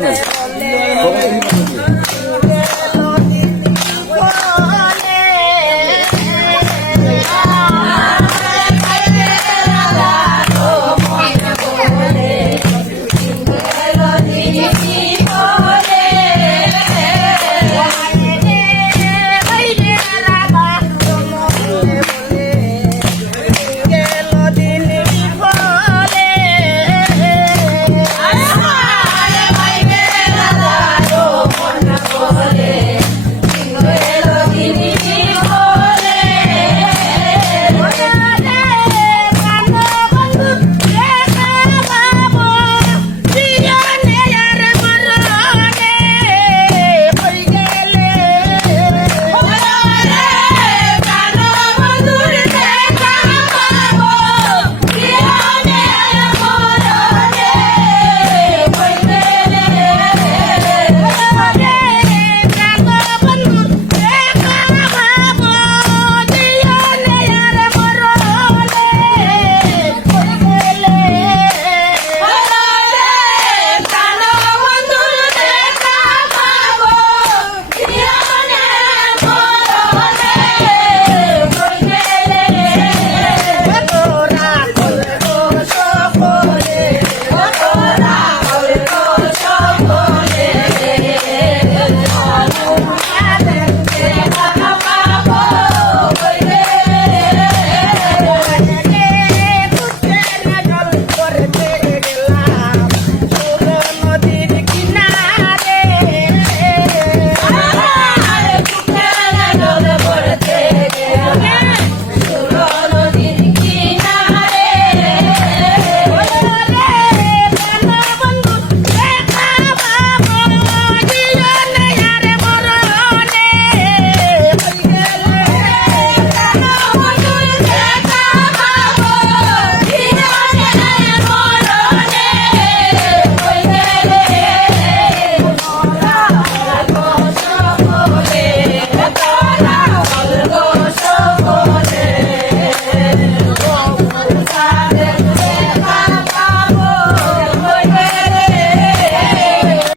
そう。de